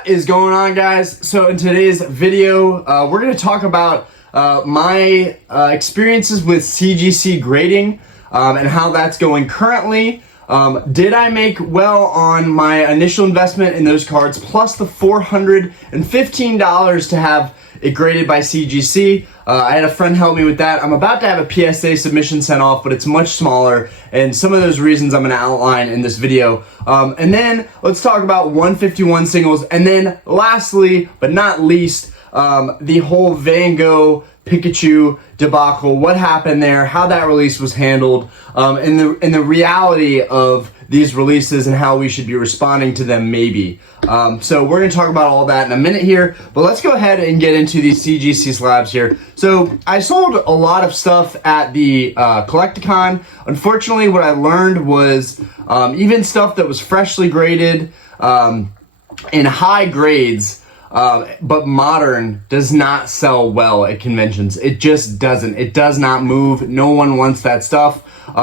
What is going on, guys? So in today's video, we're going to talk about my experiences with CGC grading and how that's going currently. Did I make well on my initial investment in those cards, plus the $415 to have it graded by CGC? I had a friend help me with that. I'm about to have a PSA submission sent off, but it's much smaller, and some of those reasons I'm going to outline in this video. And then let's talk about 151 singles, and then lastly, but not least, the whole Gogh Pikachu debacle, what happened there, how that release was handled, and the reality of these releases and how we should be responding to them maybe. So we're going to talk about all that in a minute here, but let's go ahead and get into these CGC slabs here. So I sold a lot of stuff at the Collecticon. Unfortunately, what I learned was even stuff that was freshly graded in high grades, but modern, does not sell well at conventions. It just doesn't. It does not move. No one wants that stuff.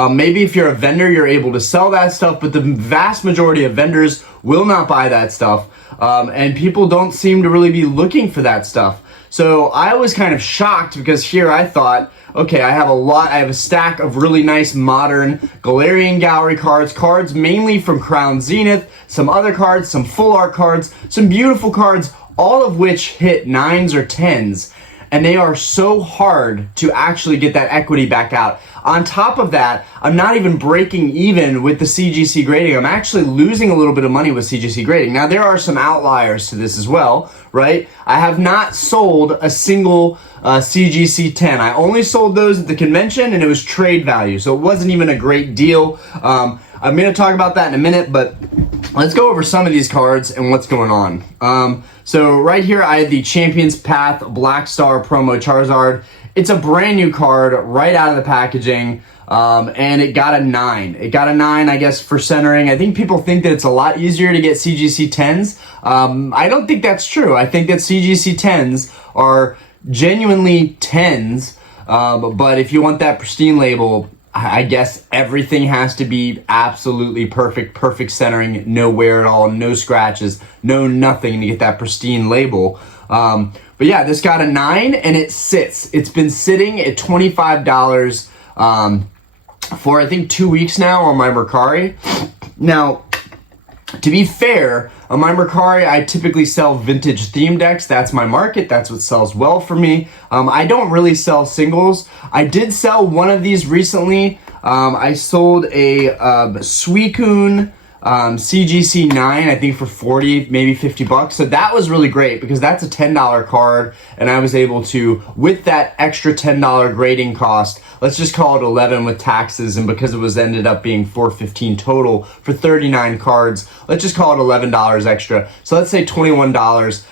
Maybe if you're a vendor, you're able to sell that stuff, but the vast majority of vendors will not buy that stuff. And people don't seem to really be looking for that stuff. So I was kind of shocked because here I thought, okay, I have a stack of really nice modern Galarian Gallery cards mainly from Crown Zenith, some other cards, some full art cards, some beautiful cards, all of which hit 9s or 10s, and they are so hard to actually get that equity back out. On top of that, I'm not even breaking even with the CGC grading. I'm actually losing a little bit of money with CGC grading. Now, there are some outliers to this as well, right? I have not sold a single CGC 10. I only sold those at the convention, and it was trade value, so it wasn't even a great deal. I'm going to talk about that in a minute, but let's go over some of these cards and what's going on. So right here, I have the Champions Path Black Star Promo Charizard. It's a brand new card right out of the packaging, and it got a 9. It got a 9, I guess, for centering. I think people think that it's a lot easier to get CGC 10s. I don't think that's true. I think that CGC 10s are genuinely 10s, but if you want that pristine label, I guess everything has to be absolutely perfect centering, no wear at all, no scratches, no nothing to get that pristine label. But yeah, this got a 9 and it sits. It's been sitting at $25 for I think 2 weeks now on my Mercari. Now, to be fair, on my Mercari, I typically sell vintage theme decks. That's my market. That's what sells well for me. I don't really sell singles. I did sell one of these recently. I sold a Suicune CGC 9, I think for 40, maybe 50 bucks. So that was really great because that's a $10 card, and I was able to, with that extra $10 grading cost, let's just call it 11 with taxes, and because it was ended up being $415 total for 39 cards, let's just call it $11 extra. So let's say $21.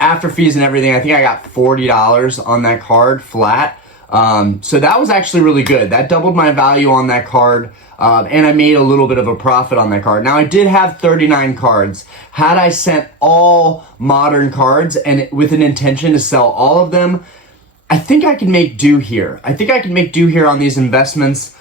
After fees and everything, I think I got $40 on that card flat. So that was actually really good. That doubled my value on that card, and I made a little bit of a profit on that card. Now, I did have 39 cards. Had I sent all modern cards and with an intention to sell all of them, I think I can make do here. I think I can make do here on these investments,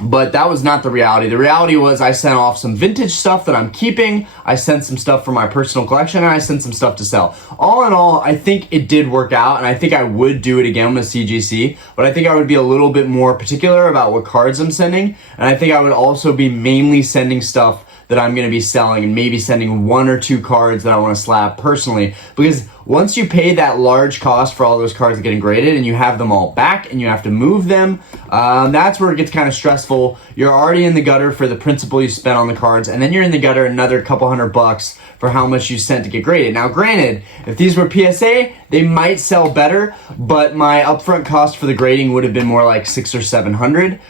but that was not the reality. The reality was I sent off some vintage stuff that I'm keeping, I sent some stuff for my personal collection, and I sent some stuff to sell. All in all, I think it did work out, and I think I would do it again with CGC, but I think I would be a little bit more particular about what cards I'm sending, and I think I would also be mainly sending stuff that I'm going to be selling, and maybe sending 1 or 2 cards that I want to slab personally, because once you pay that large cost for all those cards getting graded and you have them all back and you have to move them, that's where it gets kind of stressful. You're already in the gutter for the principal you spent on the cards, and then you're in the gutter another couple $100 for how much you sent to get graded. Now, granted, if these were PSA, they might sell better, but my upfront cost for the grading would have been more like $600 or $700,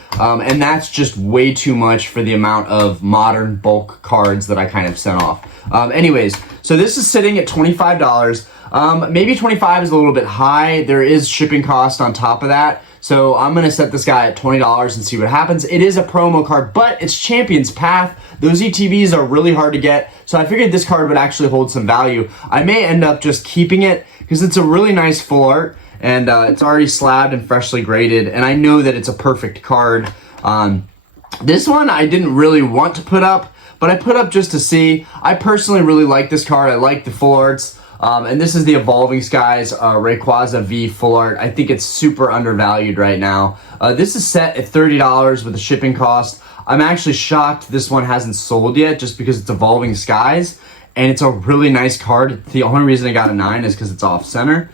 and that's just way too much for the amount of modern bulk cards that I kind of sent off. Anyways, so this is sitting at $25. Maybe 25 is a little bit high. There is shipping cost on top of that. So I'm going to set this guy at $20 and see what happens. It is a promo card, but it's Champions Path. Those ETBs are really hard to get. So I figured this card would actually hold some value. I may end up just keeping it because it's a really nice full art, and it's already slabbed and freshly graded. And I know that it's a perfect card. This one I didn't really want to put up, but I put up just to see. I personally really like this card. I like the full arts. And this is the Evolving Skies Rayquaza V full art. I think it's super undervalued right now. This is set at $30 with the shipping cost. I'm actually shocked this one hasn't sold yet just because it's Evolving Skies. And it's a really nice card. The only reason I got a 9 is because it's off center.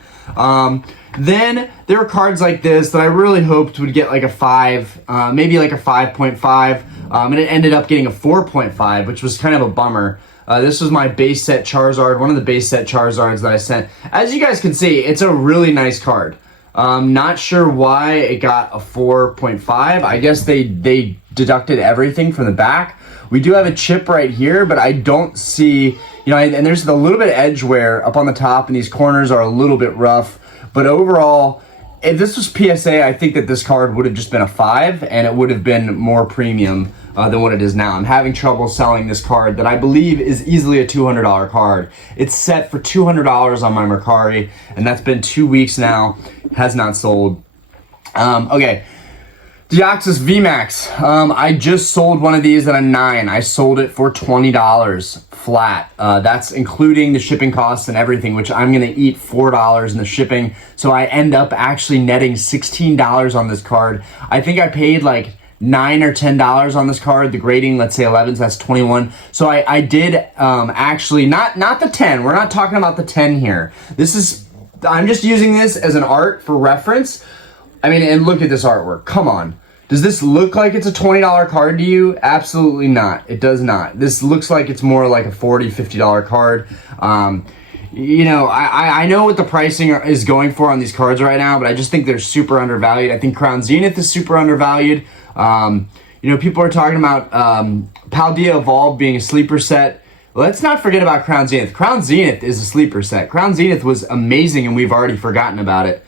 Then there are cards like this that I really hoped would get like a 5, maybe like a 5.5, and it ended up getting a 4.5, which was kind of a bummer. This was my base set Charizard, one of the base set Charizards that I sent. As you guys can see, it's a really nice card. Not sure why it got a 4.5. I guess they deducted everything from the back. We do have a chip right here, but I don't see, and there's a little bit of edge wear up on the top, and these corners are a little bit rough. But overall, if this was PSA, I think that this card would have just been a 5, and it would have been more premium than what it is now. I'm having trouble selling this card that I believe is easily a $200 card. It's set for $200 on my Mercari, and that's been 2 weeks now. Has not sold. Okay. Deoxys VMAX. I just sold one of these at a 9. I sold it for $20 flat. That's including the shipping costs and everything, which I'm going to eat $4 in the shipping. So I end up actually netting $16 on this card. I think I paid like $9 or $10 on this card. The grading, let's say 11, so that's 21. So I did actually, not the 10. We're not talking about the 10 here. I'm just using this as an art for reference. I mean, and look at this artwork. Come on. Does this look like it's a $20 card to you? Absolutely not. It does not. This looks like it's more like a $40, $50 card. I know what the pricing is going for on these cards right now, but I just think they're super undervalued. I think Crown Zenith is super undervalued. People are talking about Paldea Evolve being a sleeper set. Let's not forget about Crown Zenith. Crown Zenith is a sleeper set. Crown Zenith was amazing, and we've already forgotten about it.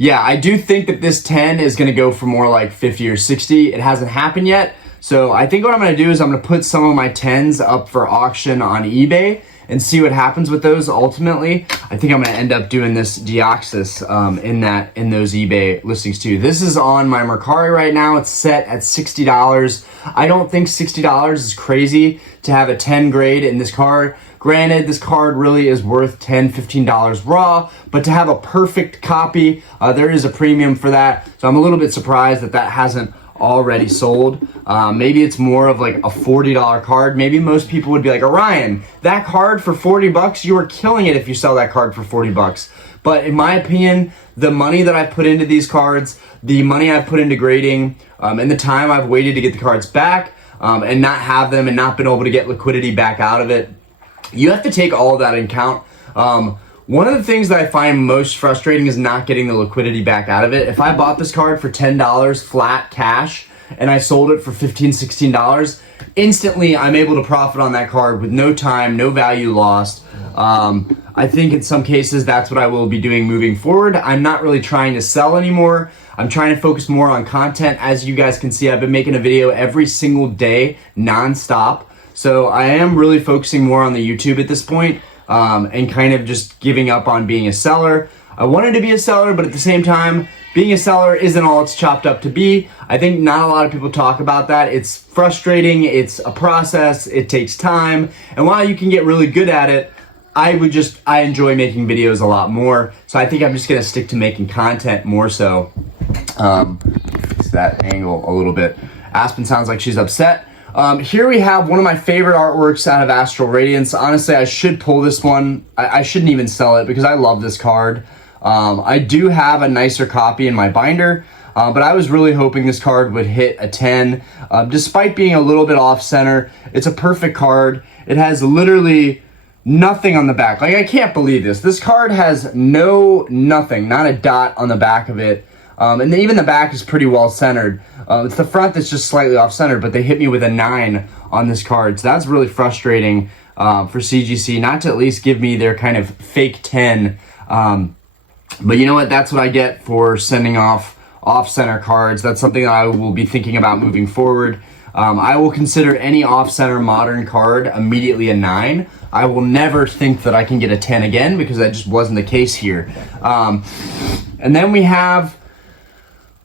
Yeah, I do think that this 10 is going to go for more like 50 or 60. It hasn't happened yet. So I think what I'm going to do is I'm going to put some of my 10s up for auction on eBay and see what happens with those ultimately. I think I'm going to end up doing this Deoxys in those eBay listings too. This is on my Mercari right now. It's set at $60. I don't think $60 is crazy to have a 10 grade in this card. Granted, this card really is worth $10, $15 raw, but to have a perfect copy, there is a premium for that. So I'm a little bit surprised that that hasn't already sold. Maybe it's more of like a $40 card. Maybe most people would be like, Orion, that card for $40, you are killing it if you sell that card for $40. But in my opinion, the money that I put into these cards, the money I've put into grading, and the time I've waited to get the cards back, and not have them and not been able to get liquidity back out of it, you have to take all of that in account. One of the things that I find most frustrating is not getting the liquidity back out of it. If I bought this card for $10 flat cash and I sold it for $15, $16, instantly I'm able to profit on that card with no time, no value lost. I think in some cases that's what I will be doing moving forward. I'm not really trying to sell anymore. I'm trying to focus more on content. As you guys can see, I've been making a video every single day, non-stop. So I am really focusing more on the YouTube at this point, and kind of just giving up on being a seller. I wanted to be a seller, but at the same time, being a seller isn't all it's chopped up to be. I think not a lot of people talk about that. It's frustrating, it's a process, it takes time, and while you can get really good at it, I enjoy making videos a lot more. So I think I'm just gonna stick to making content more so. Fix that angle a little bit. Aspen sounds like she's upset. Here we have one of my favorite artworks out of Astral Radiance. Honestly, I should pull this one. I shouldn't even sell it because I love this card. I do have a nicer copy in my binder, but I was really hoping this card would hit a 10. Despite being a little bit off center, it's a perfect card. It has literally nothing on the back. Like, I can't believe this. This card has nothing, not a dot on the back of it. And then even the back is pretty well centered. It's the front that's just slightly off center, but they hit me with a 9 on this card. So that's really frustrating for CGC not to at least give me their kind of fake 10. But you know what? That's what I get for sending off center cards. That's something that I will be thinking about moving forward. I will consider any off-center modern card immediately a 9. I will never think that I can get a 10 again because that just wasn't the case here. And then we have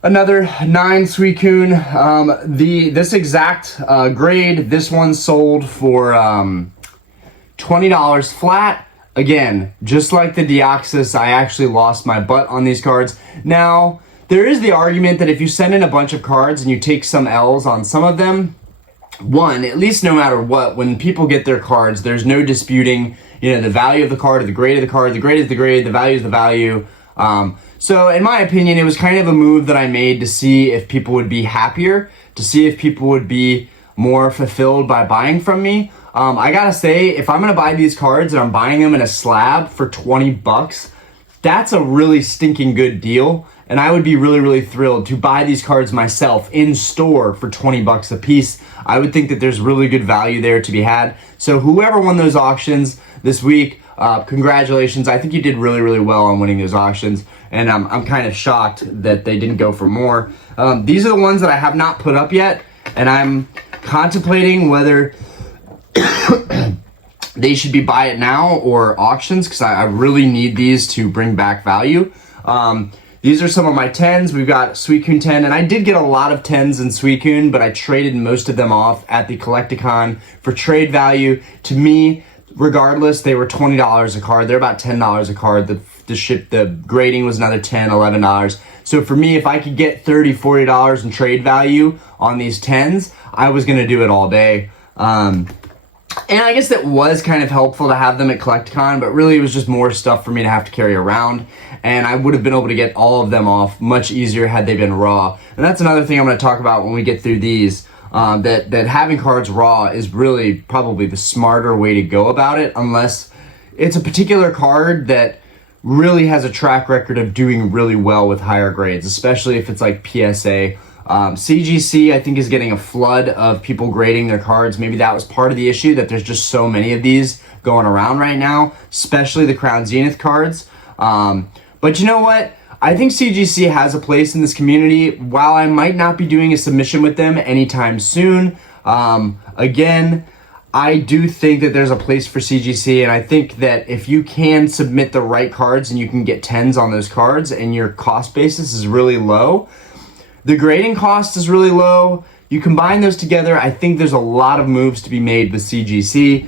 Another 9 Suicune. This exact grade, this one sold for $20 flat. Again, just like the Deoxys, I actually lost my butt on these cards. Now, there is the argument that if you send in a bunch of cards and you take some L's on some of them, one, at least no matter what, when people get their cards, there's no disputing, the value of the card or the grade of the card. The grade is the grade, the value is the value. So in my opinion, it was kind of a move that I made to see if people would be happier, to see if people would be more fulfilled by buying from me. I gotta say, if I'm gonna buy these cards and I'm buying them in a slab for 20 bucks, that's a really stinking good deal. And I would be really, really thrilled to buy these cards myself in store for 20 bucks a piece. I would think that there's really good value there to be had. So whoever won those auctions this week, congratulations. I think you did really, really well on winning those auctions. And I'm kind of shocked that they didn't go for more. These are the ones that I have not put up yet. And I'm contemplating whether they should be buy it now or auctions, because I really need these to bring back value. These are some of my 10s. We've got Suicune 10, and I did get a lot of 10s in Suicune, but I traded most of them off at the Collecticon for trade value. To me, regardless, they were $20 a card. They're about $10 a card. The grading was another $10, $11. So for me, if I could get $30, $40 in trade value on these 10s, I was gonna do it all day. And I guess that was kind of helpful to have them at Collecticon, but really it was just more stuff for me to have to carry around. And I would have been able to get all of them off much easier had they been raw. And that's another thing I'm going to talk about when we get through these, that having cards raw is really probably the smarter way to go about it, unless it's a particular card that really has a track record of doing really well with higher grades, especially if it's like PSA. CGC, I think, is getting a flood of people grading their cards. Maybe that was part of the issue, that there's just so many of these going around right now, especially the Crown Zenith cards. But you know what? I think CGC has a place in this community. While I might not be doing a submission with them anytime soon, again, I do think that there's a place for CGC, and I think that if you can submit the right cards and you can get 10s on those cards and your cost basis is really low, the grading cost is really low, you combine those together, I think there's a lot of moves to be made with CGC.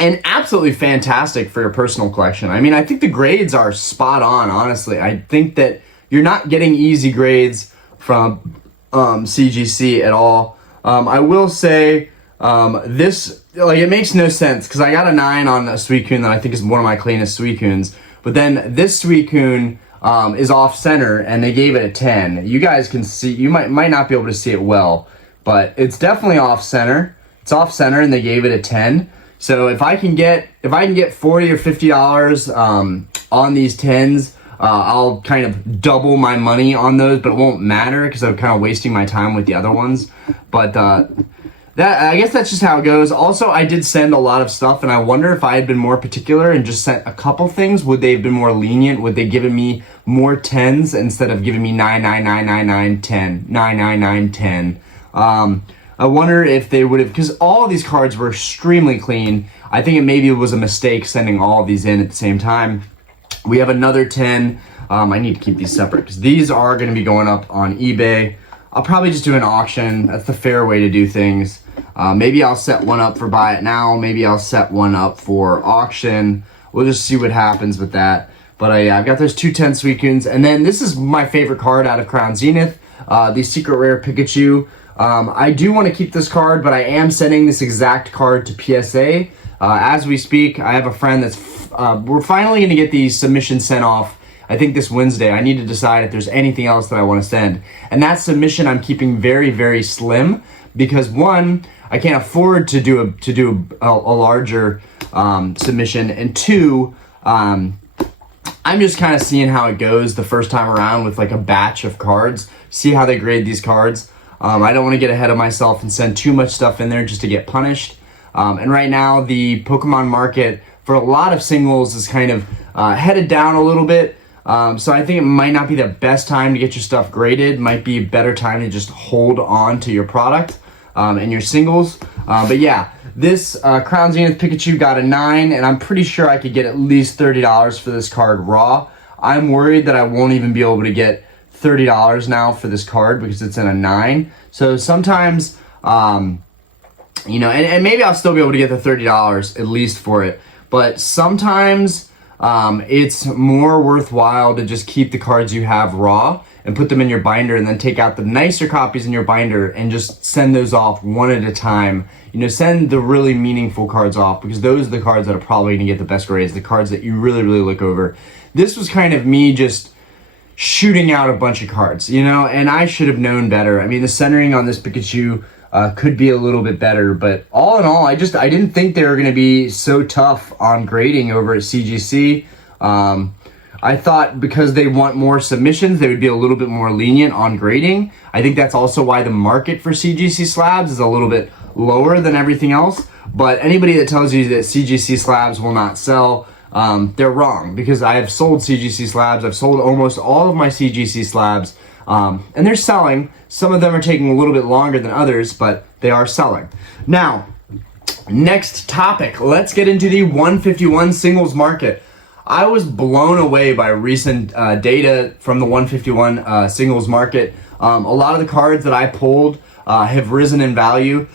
And absolutely fantastic for your personal collection. I mean, I think the grades are spot on, honestly. I think that you're not getting easy grades from CGC at all. I will say this, like, it makes no sense, because I got a 9 on a Suicune that I think is one of my cleanest Suicunes. But then this Suicune is off center, and they gave it a 10. You guys can see, you might not be able to see it well, but it's definitely off center. It's off center, and they gave it a 10. So if I can get $40 or $50 on these 10s, I'll kind of double my money on those, but it won't matter because I'm kind of wasting my time with the other ones. But I guess that's just how it goes. Also, I did send a lot of stuff, and I wonder if I had been more particular and just sent a couple things, would they have been more lenient? Would they given me more 10s instead of giving me 9, 9, 9, 9, 9, 10, 9, 9, 9, 10? I wonder if they would have, because all of these cards were extremely clean. I think it maybe was a mistake sending all of these in at the same time. We have another 10. I need to keep these separate because these are going to be going up on eBay. I'll probably just do an auction. That's the fair way to do things. Maybe I'll set one up for buy it now. Maybe I'll set one up for auction. We'll just see what happens with that. But yeah, I've got those 2 10 Suicunes. And then this is my favorite card out of Crown Zenith, the Secret Rare Pikachu. I do want to keep this card, but I am sending this exact card to PSA. As we speak, I have a friend that's, we're finally going to get the submission sent off, I think this Wednesday. I need to decide if there's anything else that I want to send. And that submission I'm keeping very, very slim, because one, I can't afford to do a larger submission, and two, I'm just kind of seeing how it goes the first time around with like a batch of cards, see how they grade these cards. I don't want to get ahead of myself and send too much stuff in there just to get punished. And right now, the Pokemon market for a lot of singles is kind of headed down a little bit. So I think it might not be the best time to get your stuff graded. Might be a better time to just hold on to your product and your singles. But yeah, this Crown Zenith Pikachu got a 9, and I'm pretty sure I could get at least $30 for this card raw. I'm worried that I won't even be able to get $30 now for this card because it's in a 9. So sometimes, you know, and maybe I'll still be able to get the $30 at least for it. But sometimes it's more worthwhile to just keep the cards you have raw and put them in your binder, and then take out the nicer copies in your binder and just send those off one at a time. You know, send the really meaningful cards off, because those are the cards that are probably going to get the best grades, the cards that you really, really look over. This was kind of me just shooting out a bunch of cards, you know, and I should have known better. I mean, the centering on this Pikachu could be a little bit better, but all in all, I didn't think they were going to be so tough on grading over at CGC. I thought because they want more submissions, they would be a little bit more lenient on grading. I think that's also why the market for CGC slabs is a little bit lower than everything else. But anybody that tells you that CGC slabs will not sell, they're wrong, because I have sold CGC slabs. I've sold almost all of my CGC slabs, and they're selling. Some of them are taking a little bit longer than others, but they are selling. Now, next topic, let's get into the 151 singles market. I was blown away by recent data from the 151 singles market. A lot of the cards that I pulled have risen in value.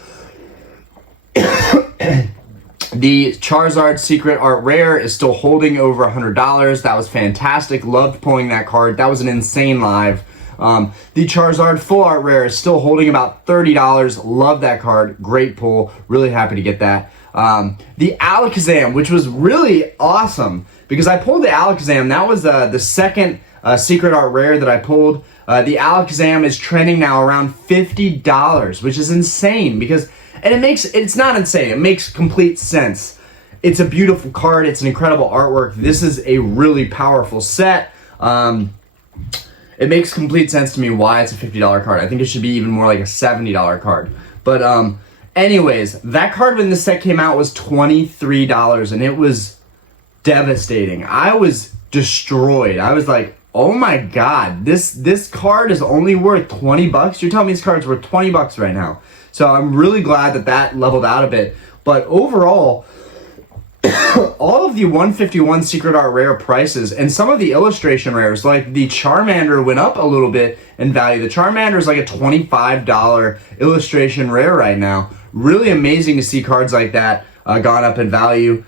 The Charizard Secret Art Rare is still holding over $100. That was fantastic. Loved pulling that card. That was an insane live. The Charizard Full Art Rare is still holding about $30. Love that card. Great pull. Really happy to get that. The Alakazam, which was really awesome, because I pulled the Alakazam. That was the second Secret Art Rare that I pulled. The Alakazam is trending now around $50, which is insane, because, and it's not insane, it makes complete sense. It's a beautiful card, it's an incredible artwork. This is a really powerful set. It makes complete sense to me why it's a $50 card. I think it should be even more like a $70 card. But anyways, that card when this set came out was $23, and it was devastating. I was destroyed. I was like, oh my god, this card is only worth 20 bucks? You're telling me this card's worth 20 bucks right now. So I'm really glad that leveled out a bit. But overall, all of the 151 Secret Art Rare prices and some of the illustration rares, like the Charmander, went up a little bit in value. The Charmander is like a $25 illustration rare right now. Really amazing to see cards like that gone up in value.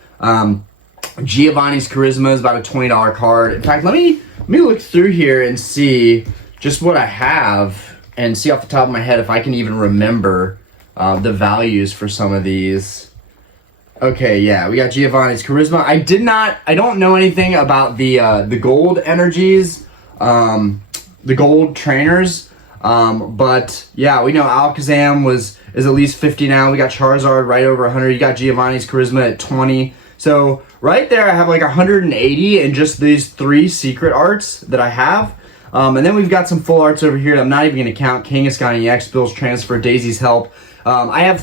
Giovanni's Charisma is about a $20 card. In fact, let me look through here and see just what I have, and see off the top of my head if I can even remember the values for some of these. Okay, yeah, we got Giovanni's Charisma. I don't know anything about the gold energies, the gold trainers, but yeah, we know Alakazam is at least 50 now. We got Charizard right over 100. You got Giovanni's Charisma at 20. So right there, I have like 180 in just these 3 secret arts that I have. And then we've got some full arts over here that I'm not even going to count. Kangaskhan EX, Bill's Transfer, Daisy's Help. I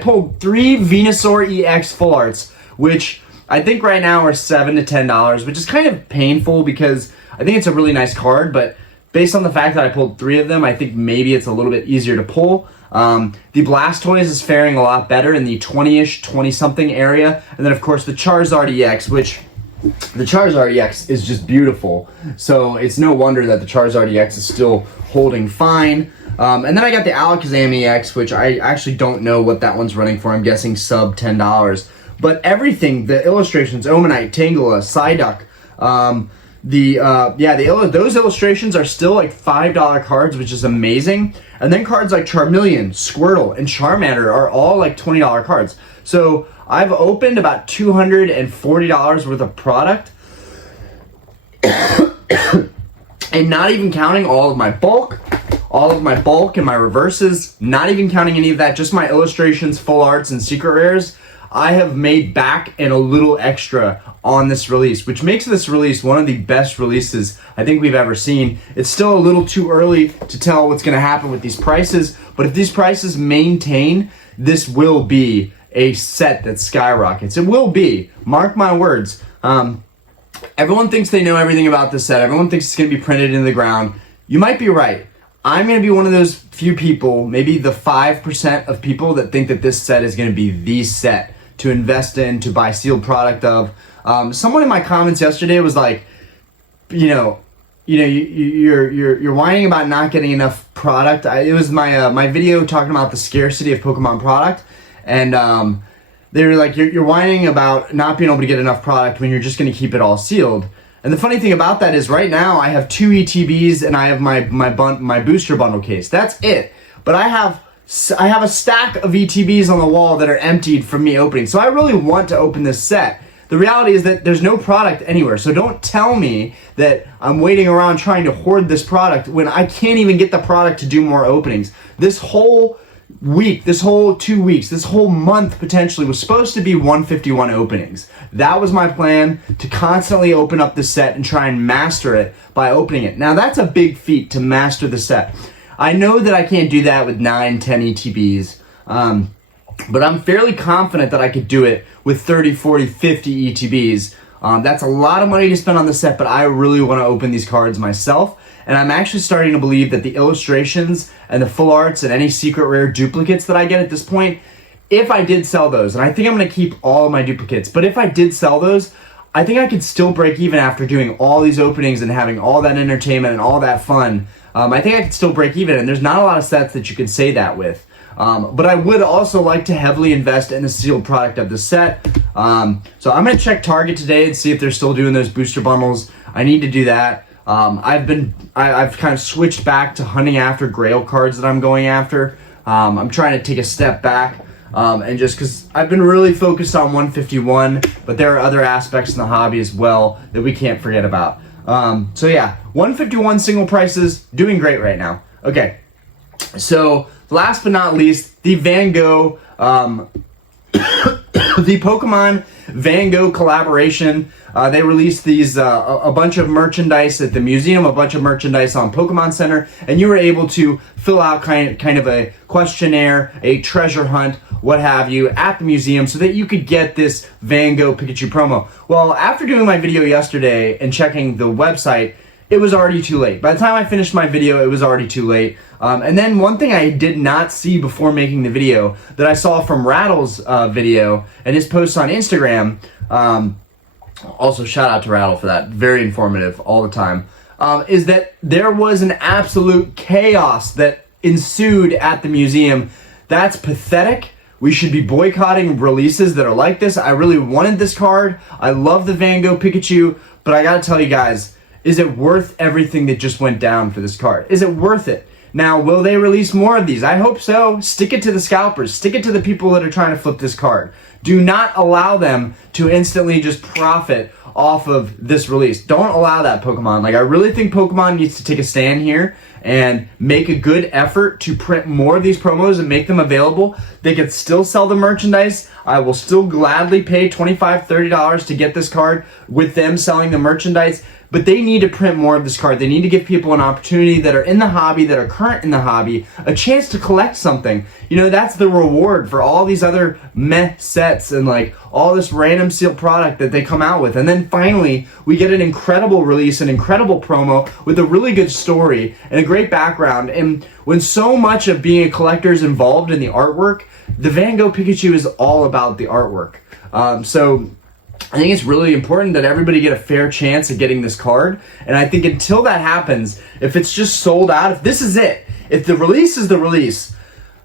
pulled 3 Venusaur EX full arts, which I think right now are $7 to $10, which is kind of painful because I think it's a really nice card, but based on the fact that I pulled 3 of them, I think maybe it's a little bit easier to pull. The Blastoise is faring a lot better in the 20-ish, 20-something area. And then, of course, the Charizard EX, which the Charizard EX is just beautiful. So it's no wonder that the Charizard EX is still holding fine. And then I got the Alakazam EX, which I actually don't know what that one's running for. I'm guessing sub $10. But everything, the illustrations, Omanite, Tangela, Psyduck, those illustrations are still like $5 cards, which is amazing. And then cards like Charmeleon, Squirtle, and Charmander are all like $20 cards. So I've opened about $240 worth of product, and not even counting all of my bulk and my reverses, not even counting any of that, just my illustrations, full arts, and secret rares. I have made back and a little extra on this release, which makes this release one of the best releases I think we've ever seen. It's still a little too early to tell what's going to happen with these prices, but if these prices maintain, this will be a set that skyrockets. It will be. Mark my words. Everyone thinks they know everything about this set. Everyone thinks it's going to be printed into the ground. You might be right. I'm going to be one of those few people, maybe the 5% of people that think that this set is going to be the set to invest in, to buy sealed product of. Someone in my comments yesterday was like, you know, you're whining about not getting enough product. It was my video talking about the scarcity of Pokemon product, and they were like, you're whining about not being able to get enough product when you're just going to keep it all sealed. And the funny thing about that is right now I have 2 ETBs and I have my booster bundle case. That's it. But I have a stack of ETBs on the wall that are emptied from me opening. So I really want to open this set. The reality is that there's no product anywhere. So don't tell me that I'm waiting around trying to hoard this product when I can't even get the product to do more openings. This whole week, this whole 2 weeks, this whole month potentially was supposed to be 151 openings. That was my plan, to constantly open up the set and try and master it by opening it. Now that's a big feat, to master the set. I know that I can't do that with 9, 10 ETBs, but I'm fairly confident that I could do it with 30, 40, 50 ETBs. That's a lot of money to spend on the set, but I really want to open these cards myself. And I'm actually starting to believe that the illustrations and the full arts and any secret rare duplicates that I get at this point, if I did sell those, and I think I'm going to keep all of my duplicates, but if I did sell those, I think I could still break even after doing all these openings and having all that entertainment and all that fun. I think I could still break even, and there's not a lot of sets that you can say that with. But I would also like to heavily invest in the sealed product of the set. So I'm going to check Target today and see if they're still doing those booster bundles. I need to do that. I've kind of switched back to hunting after Grail cards that I'm going after. I'm trying to take a step back, and just because I've been really focused on 151, but there are other aspects in the hobby as well that we can't forget about. So yeah, 151 single prices, doing great right now. Okay, so last but not least, the Van Gogh, the Pokemon Van Gogh collaboration. They released these a bunch of merchandise at the museum, a bunch of merchandise on Pokemon Center, and you were able to fill out kind of a questionnaire, a treasure hunt, what have you, at the museum so that you could get this Van Gogh Pikachu promo. Well, after doing my video yesterday and checking the website, it was already too late. By the time I finished my video, it was already too late. And then one thing I did not see before making the video that I saw from Rattle's video and his posts on Instagram, also shout out to Rattle for that, very informative all the time, is that there was an absolute chaos that ensued at the museum. That's pathetic. We should be boycotting releases that are like this. I really wanted this card. I love the Van Gogh Pikachu, but I gotta tell you guys, is it worth everything that just went down for this card? Is it worth it? Now, will they release more of these? I hope so. Stick it to the scalpers. Stick it to the people that are trying to flip this card. Do not allow them to instantly just profit off of this release. Don't allow that, Pokemon. Like, I really think Pokemon needs to take a stand here and make a good effort to print more of these promos and make them available. They could still sell the merchandise. I will still gladly pay $25, $30 to get this card with them selling the merchandise. But they need to print more of this card. They need to give people an opportunity that are in the hobby, that are current in the hobby, a chance to collect something. You know, that's the reward for all these other meh sets and like all this random sealed product that they come out with. And then finally, we get an incredible release, an incredible promo with a really good story and a great background. And when so much of being a collector is involved in the artwork, the Van Gogh Pikachu is all about the artwork. So I think it's really important that everybody get a fair chance at getting this card. And I think until that happens, if it's just sold out, if this is it, if the release is the release,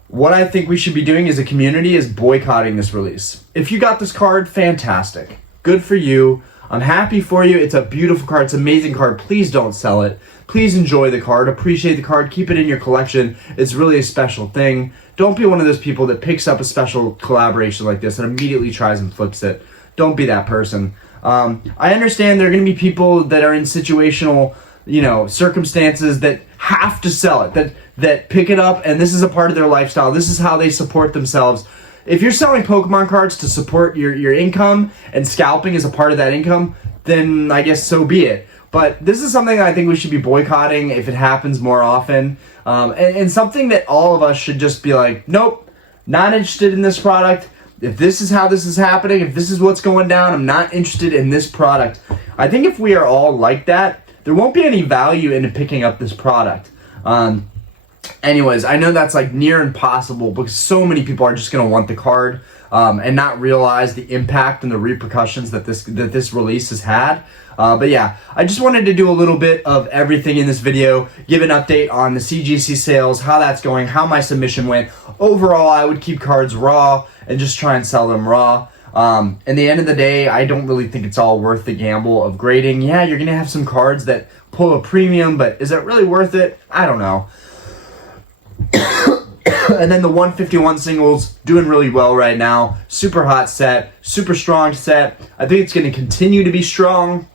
what I think we should be doing as a community is boycotting this release. If you got this card, fantastic. Good for you. I'm happy for you. It's a beautiful card. It's an amazing card. Please don't sell it. Please enjoy the card. Appreciate the card. Keep it in your collection. It's really a special thing. Don't be one of those people that picks up a special collaboration like this and immediately tries and flips it. Don't be that person. I understand there are going to be people that are in situational, circumstances that have to sell it, that pick it up, and this is a part of their lifestyle. This is how they support themselves. If you're selling Pokemon cards to support your income and scalping is a part of that income, then I guess so be it. But this is something that I think we should be boycotting if it happens more often, and something that all of us should just be like, nope, not interested in this product. If this is how this is happening, if this is what's going down, I'm not interested in this product. I think if we are all like that, there won't be any value in picking up this product. Anyways, I know that's like near impossible because so many people are just going to want the card and not realize the impact and the repercussions that this release has had. But yeah, I just wanted to do a little bit of everything in this video, give an update on the CGC sales, how that's going, how my submission went. Overall, I would keep cards raw and just try and sell them raw. In the end of the day, I don't really think it's all worth the gamble of grading. Yeah, you're going to have some cards that pull a premium, but is it really worth it? I don't know. And then the 151 singles doing really well right now. Super hot set, super strong set. I think it's going to continue to be strong.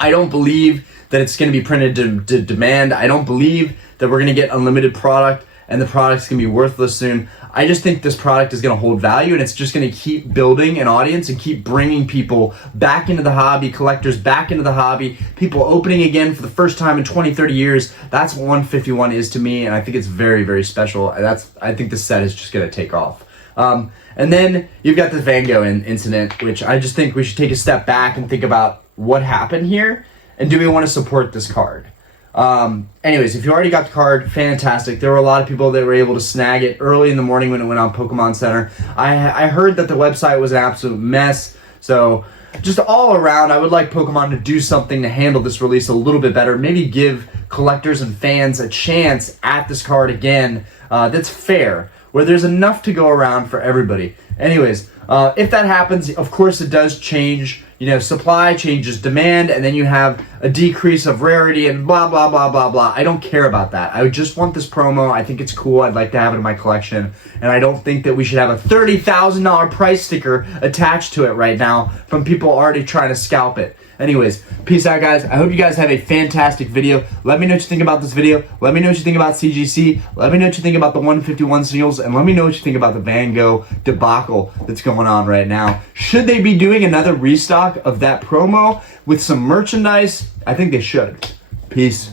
I don't believe that it's going to be printed to demand. I don't believe that we're going to get unlimited product and the product's going to be worthless soon. I just think this product is going to hold value, and it's just going to keep building an audience and keep bringing people back into the hobby, collectors back into the hobby, people opening again for the first time in 20, 30 years. That's what 151 is to me, and I think it's very, very special. I think this set is just going to take off. And then you've got the Van Gogh incident, which I just think we should take a step back and think about what happened here, and do we want to support this card? Anyways, if you already got the card, fantastic. There were a lot of people that were able to snag it early in the morning when it went on Pokemon Center. I heard that the website was an absolute mess, so just all around, I would like Pokemon to do something to handle this release a little bit better. Maybe give collectors and fans a chance at this card again that's fair, where there's enough to go around for everybody. Anyways, if that happens, of course it does change. You know, supply changes demand, and then you have a decrease of rarity and blah, blah, blah, blah, blah. I don't care about that. I just want this promo. I think it's cool. I'd like to have it in my collection. And I don't think that we should have a $30,000 price sticker attached to it right now from people already trying to scalp it. Anyways, peace out, guys. I hope you guys have a fantastic video. Let me know what you think about this video. Let me know what you think about CGC. Let me know what you think about the 151 singles. And let me know what you think about the Van Gogh debacle that's going on right now. Should they be doing another restock of that promo with some merchandise? I think they should. Peace.